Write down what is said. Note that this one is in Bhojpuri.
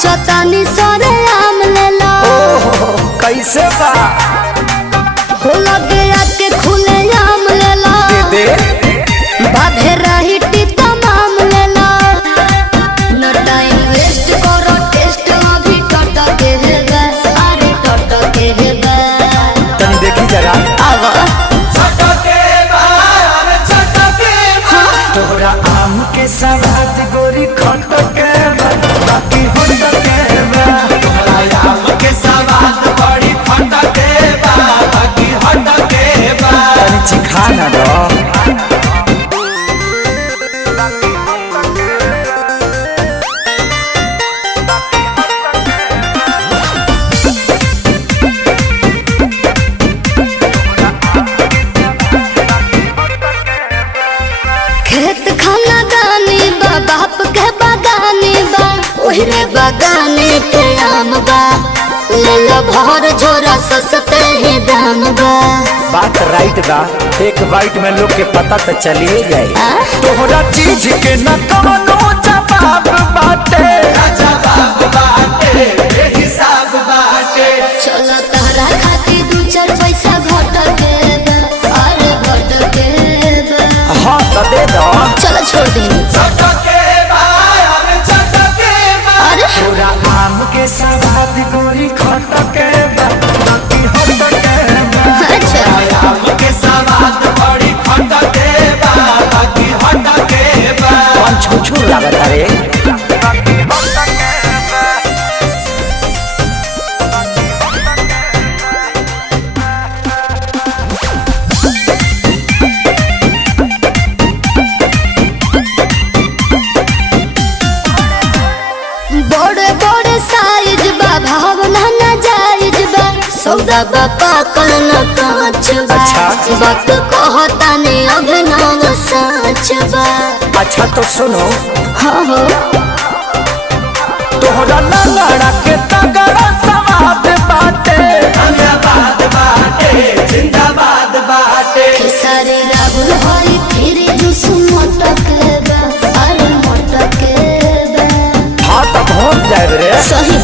पूछतानी सरे आम लेला कैसे बा हो लगे आके खुले आम लेला दे बाधे रही तमाम लेला न टाइम वेस्ट करो टेस्ट अभी टटके है बे अरे टटके है बे तनी देखी जरा आवा तोहरा आम के सवाद गोरी खटके बा बाकी हटके बा तोहरा आम के सवाद बड़ी खटके बा बाकी हटके बा तनी चिखा ना दो खेत खाना दानी बा बाप के बागानी बा ओहरे बागाने के आम बा ले लो भर झोरा सस्ते ही दाम बा बात राइट बा एक बाइट में लोग के पता तो चलिए जाए आ? तोहरा चीज के न कवनो जवाब बाटे जवाब बाटे हिसाब बाटे चलो तहरा खाती दू चार पैसा घट के बा अरे घट के बा हाँ तो दे दो चलो छोड़ दी चटके बा अरे चटके बा अरे तोरा आम के सवाद गोरी खटके बा बाकी हटके बा अच्छा आम के सवाद बड़ी खटके बा बाकी हटके बा कौन छुछू लागत रे बड़े बड़े साइज बा भावना ना जायज बा सौदा बा पाकल न कांच बा अच्छा। वक्त कहता ने अभिनव सच बा अच्छा तो सुनो हाँ हो तोहरा लंगड़ा के तगड़ा सवाद बाटे जिंदाबाद बाटे जिंदाबाद बाटे सारे राहुल होई फिर जुस मटक बा अरे मटक बा हाँ तो पहुँच जाए रे सही